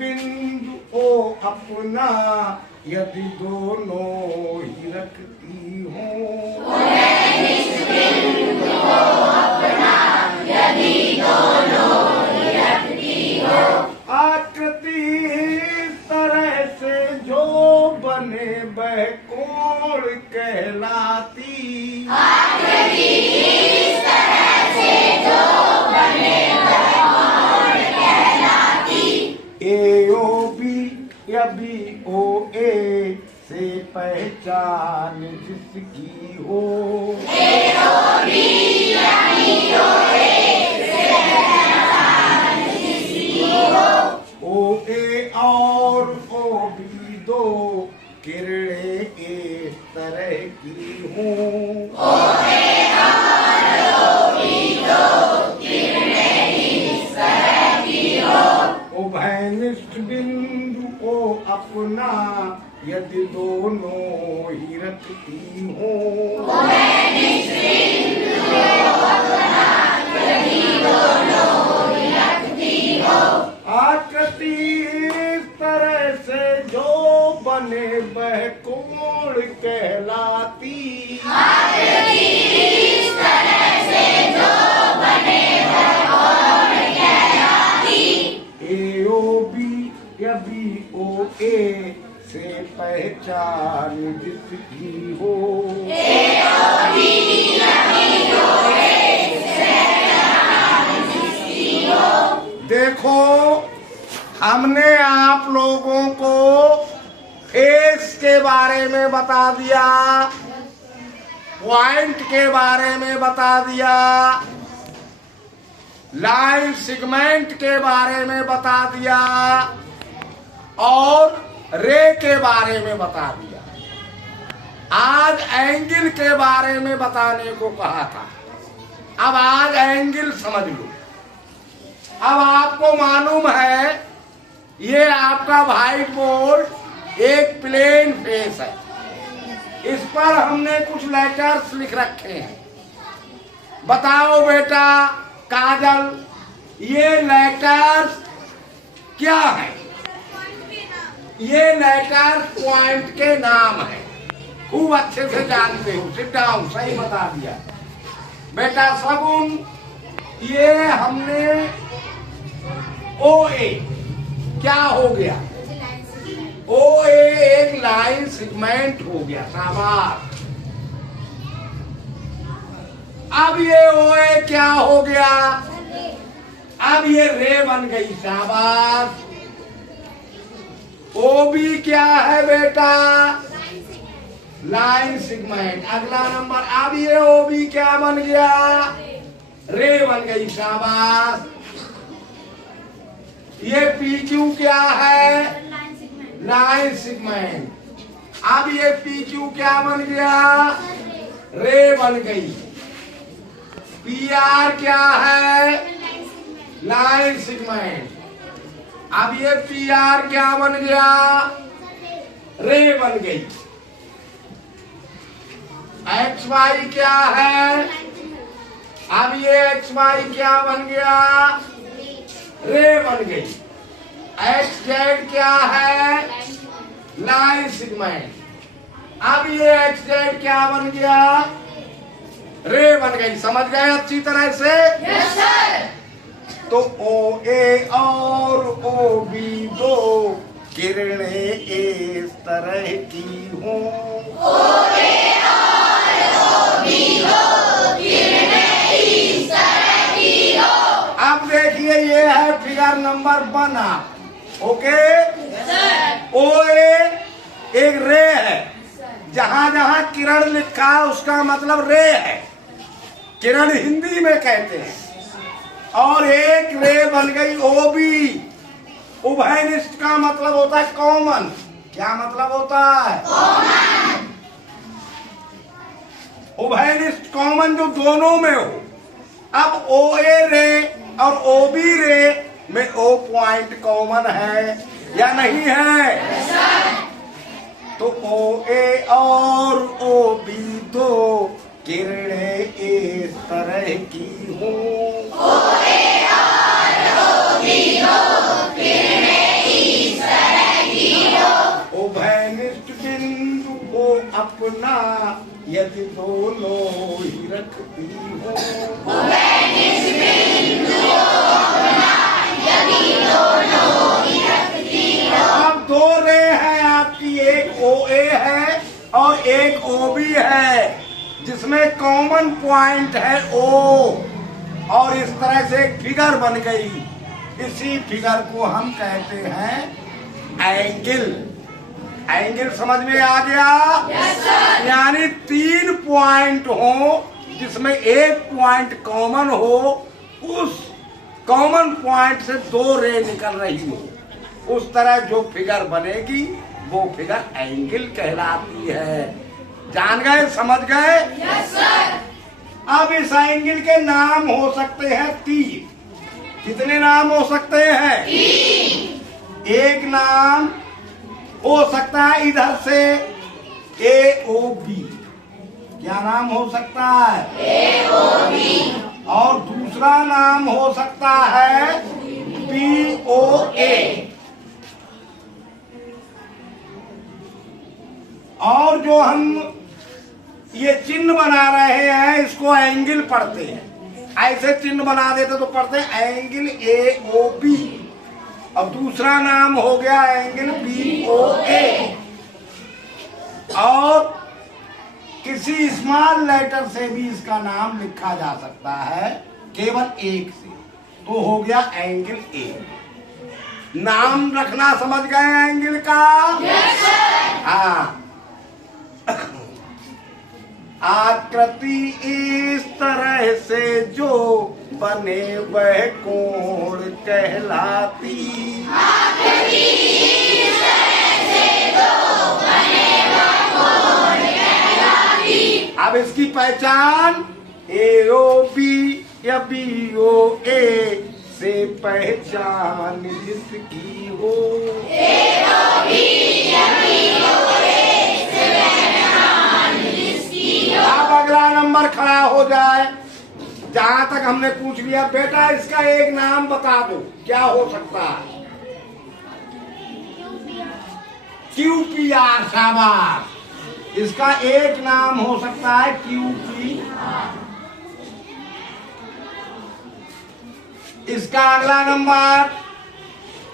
बिंदु ओ अपना यदि दोनों ही रखती हो, आकृति इस तरह से जो बने वह कोण कहलाती, ए ओ बी या बी ओ ए से पहचान जिसकी हो, ओ ए और ओ बी दो किरणें इस तरह की हूँ, उभयनिष्ठ बिंदु ओ अपना यदि दोनों ही रखती हो, आकृति इस तरह से जो बने वह कोण कहलाती, ए ओ बी या बी ओ ए से पहचान जिसकी हो, देखो हमने आप लोगों को फेस के बारे में बता दिया, पॉइंट के बारे में बता दिया, लाइन सेगमेंट के बारे में बता दिया और रे के बारे में बता दिया। आज एंगल के बारे में बताने को कहा था। अब आज एंगल समझ लो। अब आपको मालूम है ये आपका व्हाइट बोर्ड एक प्लेन फेस है, इस पर हमने कुछ लेटर्स लिख रखे हैं। बताओ बेटा काजल, ये लेटर्स क्या है? ये लेटर्स पॉइंट के नाम है। खूब अच्छे से जानते हो, सिट डाउन, सही बता दिया बेटा। सगुन, ये हमने ओ ए क्या हो गया? ओ ए एक लाइन सेगमेंट हो गया, शाबाश। अब ये ओ ए क्या हो गया? अब ये रे बन गई, शाबाश। ओ बी क्या है बेटा? Line segment. अगला नंबर, अब ये ओ बी क्या बन गया? रे बन गई, शाबाश। ये पी क्यू क्या है? Line segment. अब ये पी क्यू क्या बन गया? रे बन गई। पी आर क्या है? Line segment. अब ये पी आर क्या बन गया? रे बन गई। एक्स वाई क्या है? अब ये एक्स वाई क्या बन गया? रे बन गई। एक्स जेड क्या है? Line segment. अब ये एक्स जेड क्या बन गया? रे बन गई। समझ गए अच्छी तरह से? Yes sir. तो ओ ए और ओ बी दो किरणें इस तरह की हों, ओ ए और ओ बी दो किरणें इस तरह की हों। अब देखिए ये है फिगर नंबर 1। ओके, ओ ए एक रे है, जहां जहां किरण लिखा है उसका मतलब रे है, किरण हिंदी में कहते हैं। और एक रे बन गई ओ बी। उभयनिष्ठ का मतलब होता है कॉमन। क्या मतलब होता है? कॉमन। उभयनिष्ठ कॉमन जो दोनों में हो। अब ओ ए रे और ओ बी रे में ओ पॉइंट कॉमन है या नहीं है? तो ओ ए और ओ बी दो किरणें इस तरह की हों, ओ ए और ओ बी दो किरणें अपना यदि दोनों ही रखती हो। अब दो रे है आपकी, एक ओ ए है और एक ओ बी है, जिसमें कॉमन पॉइंट है ओ, और इस तरह से एक फिगर बन गई। इसी फिगर को हम कहते हैं एंगल। एंगल समझ में आ गया? yes, sir। यानी 3 पॉइंट हो जिसमें एक पॉइंट कॉमन हो, उस कॉमन पॉइंट से 2 रे निकल रही हो, उस तरह जो फिगर बनेगी वो फिगर एंगल कहलाती है। जान गए, समझ गए? yes, sir। अब इस एंगल के नाम हो सकते हैं 3। कितने नाम हो सकते हैं? 3। एक नाम हो सकता है इधर से ए ओ बी। क्या नाम हो सकता है? ए ओ बी। और दूसरा नाम हो सकता है पी ओ ए। और जो हम ये चिन्ह बना रहे हैं इसको एंगल पढ़ते हैं। ऐसे चिन्ह बना देते तो पढ़ते हैं एंगल ए ओ बी। अब दूसरा नाम हो गया एंगल बी ओ ए। और किसी स्मॉल लेटर से भी इसका नाम लिखा जा सकता है, केवल एक से, तो हो गया एंगल ए। नाम रखना समझ गए एंगल का? yes, sir। हाँ। आकृति इस तरह से जो बने वह कोण कहलाती। आकृति इस तरह से जो बने वह कोण कहलाती। अब इसकी पहचान ए ओ बी या बी ओ ए से पहचान जिसकी हो। ए ओ बी या बी ओ ए से पहचान जिसकी हो। अब अगला नंबर खड़ा हो जाए। जहां तक हमने पूछ लिया, बेटा इसका एक नाम बता दो, क्या हो सकता है? Q P R. शाबाश। इसका एक नाम हो सकता है क्यू पी आर। इसका अगला नंबर,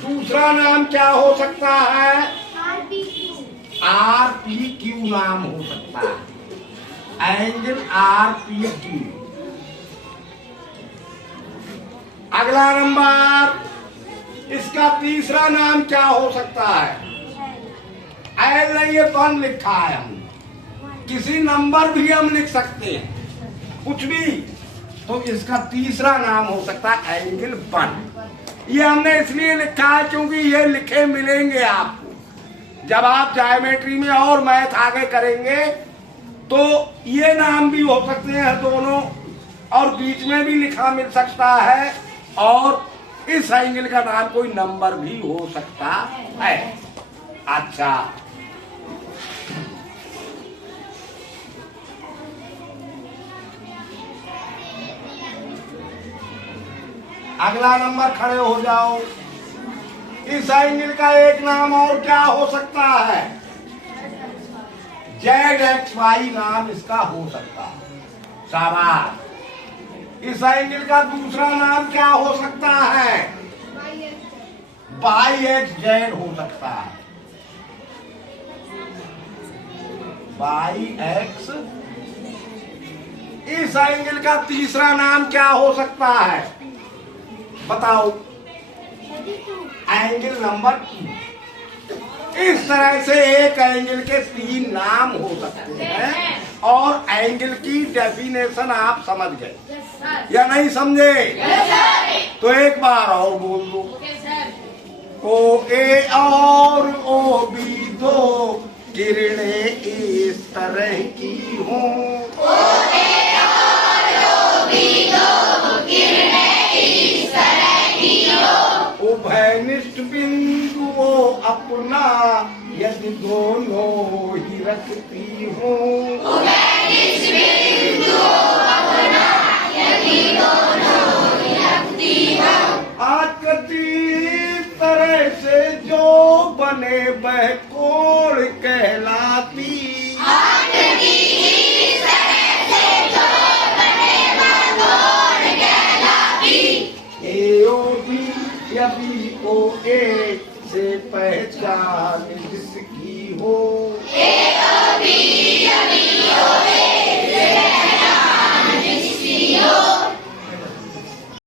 दूसरा नाम क्या हो सकता है? आर पी क्यू नाम हो सकता है, एंगल आर पी क्यू। अगला नंबर, इसका तीसरा नाम क्या हो सकता है? एल नहीं, ये वन लिखा है। हम किसी नंबर भी हम लिख सकते हैं, कुछ भी, तो इसका तीसरा नाम हो सकता है एंगल 1। ये हमने इसलिए लिखा है क्योंकि ये लिखे मिलेंगे आपको जब आप ज्योमेट्री में और मैथ आगे करेंगे, तो ये नाम भी हो सकते हैं दोनों, और बीच में भी लिखा मिल सकता है, और इस एंगल का नाम कोई नंबर भी हो सकता है। अच्छा, अगला नंबर खड़े हो जाओ। इस एंगल का एक नाम और क्या हो सकता है? जेड एक्स वाई नाम इसका हो सकता है। शाबाश। इस एंगल का दूसरा नाम क्या हो सकता है? वाई एक्स जेड हो सकता है। Y x. इस एंगल का तीसरा नाम क्या हो सकता है? बताओ। Angle number 2। इस तरह से एक एंगल के 3 नाम हो सकते हैं, और एंगल की डेफिनेशन आप समझ गए या नहीं समझे? तो एक बार और बोल दो। ओ ए और ओ बी दो किरणें इस तरह की हों। ओ ए और ओ बी दो किरणें इस तरह की हों। उभयनिष्ठ बिंदुओं अपना यदि दोनों ही रखती हों। उभयनिष्ठ बिंदुओं अपना यदि दोनों ही रखती हों। आकृति तरह से जो बने वह कोण कहलाती। एक से पहचान जिसकी हो। एक अभी अभी हो